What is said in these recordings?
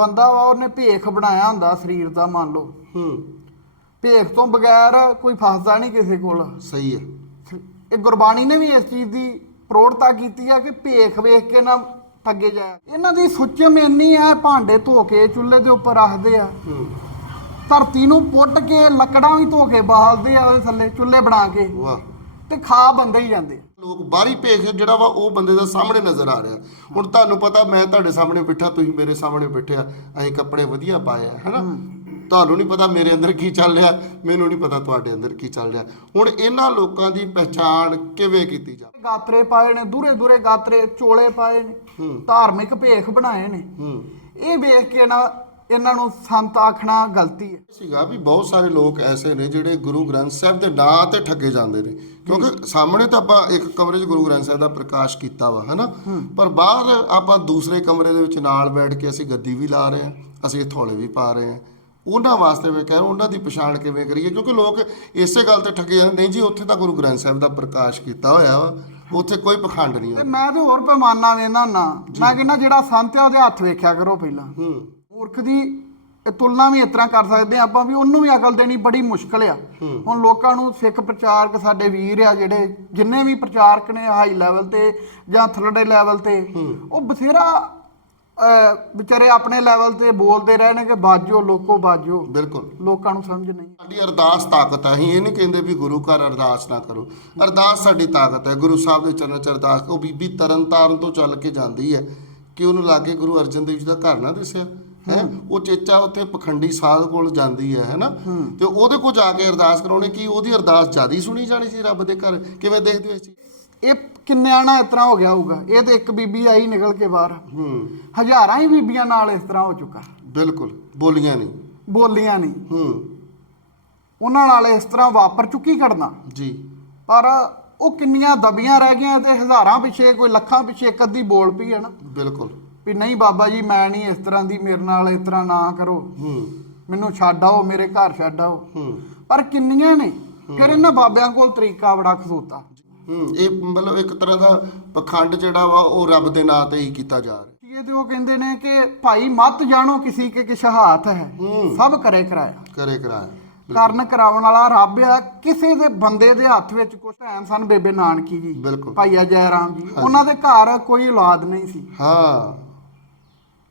ਬੰਦਾ ਵਾ ਉਹਨੇ ਭੇਖ ਬਣਾਇਆ ਹੁੰਦਾ ਸਰੀਰ ਦਾ ਮੰਨ ਲਓ। ਹੂੰ। ਭੇਖ ਤੋਂ ਬਗੈਰ ਕੋਈ ਫਸਦਾ ਨਹੀਂ ਕਿਸੇ ਕੋਲ। ਸਹੀ ਹੈ। ਇਹ ਗੁਰਬਾਣੀ ਨੇ ਵੀ ਇਸ ਚੀਜ਼ ਦੀ ਪ੍ਰੋੜਤਾ ਕੀਤੀ ਆ ਕਿ ਭੇਖ ਵੇਖ ਕੇ ਨਾ ਠੱਗੇ ਜਾਇਆ। ਇਹਨਾਂ ਦੀ ਸੁੱਚਮ ਇੰਨੀ ਆ ਭਾਂਡੇ ਧੋ ਕੇ ਚੁੱਲ੍ਹੇ ਦੇ ਉੱਪਰ ਰੱਖਦੇ ਆ। ਹੂੰ। ਧਰਤੀ ਨੂੰ ਪੁੱਟ ਕੇ ਲੱਕੜਾਂ ਵੀ ਧੋ ਕੇ ਬਾਲਦੇ ਆ ਉਹਦੇ ਥੱਲੇ ਚੁੱਲ੍ਹੇ ਬਣਾ ਕੇ। ਵਾਹ। ਤੇ ਖਾ ਬੰਦੇ ਹੀ ਜਾਂਦੇ। ਲੋਕ ਬਾਹਰੀ ਭੇਖ ਜਿਹੜਾ ਵਾ ਉਹ ਬੰਦੇ ਦਾ ਸਾਹਮਣੇ ਨਜ਼ਰ ਆ ਰਿਹਾ। ਹੁਣ ਤੁਹਾਨੂੰ ਪਤਾ ਮੈਂ ਤੁਹਾਡੇ ਸਾਹਮਣੇ ਬੈਠਾ ਤੁਸੀਂ ਮੇਰੇ ਸਾਹਮਣੇ ਬੈਠਿਆ ਅਸੀਂ ਕੱਪੜੇ ਵਧੀਆ ਪਾਏ ਆ ਹੈਨਾ? ਤੁਹਾਨੂੰ ਨਹੀਂ ਪਤਾ ਮੇਰੇ ਅੰਦਰ ਕੀ ਚੱਲ ਰਿਹਾ ਮੈਨੂੰ ਨਹੀਂ ਪਤਾ ਤੁਹਾਡੇ ਅੰਦਰ ਕੀ ਚੱਲ ਰਿਹਾ। ਹੁਣ ਇਹਨਾਂ ਲੋਕਾਂ ਦੀ ਪਹਿਚਾਣ ਕਿਵੇਂ ਕੀਤੀ ਜਾ ਗਾਤਰੇ ਪਾਏ ਨੇ ਦੂਰੇ ਦੂਰੇ ਗਾਤਰੇ ਚੋਲੇ ਪਾਏ ਨੇ ਧਾਰਮਿਕ ਭੇਖ ਬਣਾਏ ਨੇ। ਇਹ ਵੇਖ ਕੇ ਨਾ ਇਹਨਾਂ ਨੂੰ ਸੰਤ ਆਖਣਾ ਗਲਤੀ ਹੈ। ਸੀਗਾ ਵੀ ਬਹੁਤ ਸਾਰੇ ਲੋਕ ਐਸੇ ਨੇ ਜਿਹੜੇ ਗੁਰੂ ਗ੍ਰੰਥ ਸਾਹਿਬ ਦੇ ਨਾਂ ਤੇ ਠੱਗੇ ਜਾਂਦੇ ਨੇ। ਕਿਉਂਕਿ ਸਾਹਮਣੇ ਤਾਂ ਆਪਾਂ ਇੱਕ ਕਮਰੇ 'ਚ ਗੁਰੂ ਗ੍ਰੰਥ ਸਾਹਿਬ ਦਾ ਪ੍ਰਕਾਸ਼ ਕੀਤਾ ਵਾ ਹਨਾ? ਪਰ ਬਾਹਰ ਆਪਾਂ ਦੂਸਰੇ ਕਮਰੇ ਦੇ ਵਿੱਚ ਨਾਲ ਬੈਠ ਕੇ ਅਸੀਂ ਗੱਦੀ ਵੀ ਲਾ ਰਹੇ ਹਾਂ ਅਸੀਂ ਥੋੜੇ ਵੀ ਪਾ ਰਹੇ ਹਾਂ। ਉਹਨਾਂ ਵਾਸਤੇ ਮੈਂ ਕਹਿ ਰਿਹਾ ਉਹਨਾਂ ਦੀ ਪਛਾਣ ਕਿਵੇਂ ਕਰੀਏ? ਕਿਉਂਕਿ ਲੋਕ ਇਸੇ ਗੱਲ ਤੇ ਠੱਗੇ ਜਾਂਦੇ ਨਹੀਂ ਜੀ ਉੱਥੇ ਤਾਂ ਗੁਰੂ ਗ੍ਰੰਥ ਸਾਹਿਬ ਦਾ ਪ੍ਰਕਾਸ਼ ਕੀਤਾ ਹੋਇਆ ਵਾ ਉੱਥੇ ਕੋਈ ਪਖੰਡ ਨਹੀਂ ਤੇ ਹੈ ਮੈਂ ਤੇ ਹੋਰ ਪੈਮਾਨਾ ਦੇਣਾ ਨਾ ਮੈਂ ਕਹਿੰਦਾ ਜਿਹੜਾ ਸੰਤ ਆ ਉਹਦੇ ਹੱਥ ਵੇਖਿਆ ਕਰੋ ਪਹਿਲਾਂ। ਹੂੰ। ਮੂਰਖ ਦੀ ਇਹ ਤੁਲਨਾ ਵੀ ਇਸ ਤਰ੍ਹਾਂ ਕਰ ਸਕਦੇ ਆ ਆਪਾਂ ਵੀ ਉਹਨੂੰ ਵੀ ਅਕਲ ਦੇਣੀ ਬੜੀ ਮੁਸ਼ਕਲ ਆ। ਹੁਣ ਲੋਕਾਂ ਨੂੰ ਸਿੱਖ ਪ੍ਰਚਾਰਕ ਸਾਡੇ ਵੀਰ ਆ ਜਿਹੜੇ ਜਿੰਨੇ ਵੀ ਪ੍ਰਚਾਰਕ ਨੇ ਹਾਈ ਲੈਵਲ ਤੇ ਜਾਂ ਥਰਡੇ ਲੈਵਲ ਤੇ ਉਹ ਬਥੇਰਾ ਵਿਚਾਰੇ ਆਪਣੇ ਲੈਵਲ ਤੇ ਬੋਲਦੇ ਰਹੇ ਨੇ ਕਿ ਬਾਜੋ ਲੋਕੋ ਬਾਜੋ। ਬਿਲਕੁਲ। ਲੋਕਾਂ ਨੂੰ ਸਮਝ ਨਹੀਂ। ਸਾਡੀ ਅਰਦਾਸ ਤਾਕਤ ਹੈ ਅਸੀਂ ਇਹ ਨਹੀਂ ਕਹਿੰਦੇ ਵੀ ਗੁਰੂ ਘਰ ਅਰਦਾਸ ਨਾ ਕਰੋ। ਅਰਦਾਸ ਸਾਡੀ ਤਾਕਤ ਹੈ ਗੁਰੂ ਸਾਹਿਬ ਦੇ ਚਰਨਾਂ 'ਚ ਅਰਦਾਸ ਉਹ ਬੀਬੀ ਤਰਨ ਤਾਰਨ ਤੋਂ ਚੱਲ ਕੇ ਜਾਂਦੀ ਹੈ ਕਿ ਉਹਨੂੰ ਲਾਗੇ ਗੁਰੂ ਅਰਜਨ ਦੇਵ ਜੀ ਦਾ ਘਰ ਨਾ ਦਿਸਿਆ। ਹੈ। ਉਹ ਚੇਚਾ ਉੱਥੇ ਪਖੰਡੀ ਸਾਧ ਕੋਲ ਜਾਂਦੀ ਹੈ ਹੈਨਾ ਤੇ ਉਹਦੇ ਕੋਲ ਜਾ ਕੇ ਅਰਦਾਸ ਕਰਾਉਣੀ ਕੀ ਉਹਦੀ ਅਰਦਾਸ ਜ਼ਿਆਦਾ ਸੁਣੀ ਜਾਣੀ ਸੀ ਰੱਬ ਦੇ ਘਰ। ਕਿਵੇਂ ਦੇਖਦੇ ਹੋ ਇਸ ਚੀਜ਼? ਇਹ ਕਿੰਨਿਆਂ ਨਾਲ ਇਸ ਤਰ੍ਹਾਂ ਹੋ ਗਿਆ ਹੋਊਗਾ। ਇਹ ਤੇ ਇੱਕ ਬੀਬੀ ਆਈ ਨਿਕਲ ਕੇ ਬਾਹਰ। ਹੂੰ। ਹਜ਼ਾਰਾਂ ਹੀ ਬੀਬੀਆਂ ਨਾਲ ਇਸ ਤਰ੍ਹਾਂ ਹੋ ਚੁੱਕਾ। ਬਿਲਕੁਲ। ਬੋਲੀਆਂ ਨਹੀਂ। ਬੋਲੀਆਂ ਨਹੀਂ। ਹੂੰ। ਉਹਨਾਂ ਨਾਲ ਇਸ ਤਰ੍ਹਾਂ ਵਾਪਰ ਚੁੱਕੀ ਘਟਨਾ ਜੀ। ਪਰ ਉਹ ਕਿੰਨੀਆਂ ਦਬੀਆਂ ਰਹਿ ਗਈਆਂ ਤੇ ਹਜ਼ਾਰਾਂ ਪਿੱਛੇ ਕੋਈ ਲੱਖਾਂ ਪਿੱਛੇ ਇੱਕ ਅੱਧੀ ਬੋਲ ਪਈ ਹੈ ਨਾ। ਬਿਲਕੁਲ। ਵੀ ਨਹੀਂ ਬਾਬਾ ਜੀ ਮੈਂ ਨਹੀਂ ਇਸ ਤਰ੍ਹਾਂ ਦੀ ਮੇਰੇ ਨਾਲ ਇਸ ਤਰ੍ਹਾਂ ਨਾ ਕਰੋ। ਹੂੰ। ਮੈਨੂੰ ਛੱਡ ਆਓ ਮੇਰੇ ਘਰ ਛੱਡ ਆਓ। ਹੂੰ। ਪਰ ਕਿੰਨੀਆਂ ਨੇ? ਫਿਰ ਇਹਨਾਂ ਬਾਬਿਆਂ ਕੋਲ ਤਰੀਕਾ ਬੜਾ ਖਸੋਤਾ। ਹੂੰ ਇਹ ਮਤਲਬ ਇੱਕ ਤਰ੍ਹਾਂ ਦਾ ਪਖੰਡ ਜਿਹੜਾ ਵਾ ਉਹ ਰੱਬ ਦੇ ਨਾਂ ਤੇ ਹੀ ਕੀਤਾ ਜਾ ਰਿਹਾ। ਇਹ ਤੇ ਉਹ ਕਹਿੰਦੇ ਨੇ ਕਿ ਭਾਈ ਮਤ ਜਾਣੋ ਕਿਸੇ ਕੇ ਕਿਛ ਹਾਥ ਹੈ। ਸਭ ਕਰੇ ਕਰਾਇਆ। ਕਰੇ ਕਰਾਇਆ ਕਰਨ ਕਰਾਉਣ ਵਾਲਾ ਰੱਬ ਆ ਕਿਸੇ ਦੇ ਬੰਦੇ ਦੇ ਹੱਥ ਵਿੱਚ ਕੁਛ ਐਨ ਸਨ ਬੇਬੇ ਨਾਨਕੀ ਜੀ। ਭਾਈਆ ਜੈ ਰਾਮ ਜੀ ਉਹਨਾਂ ਦੇ ਘਰ ਕੋਈ ਔਲਾਦ ਨਹੀਂ ਸੀ। ਹਾਂ।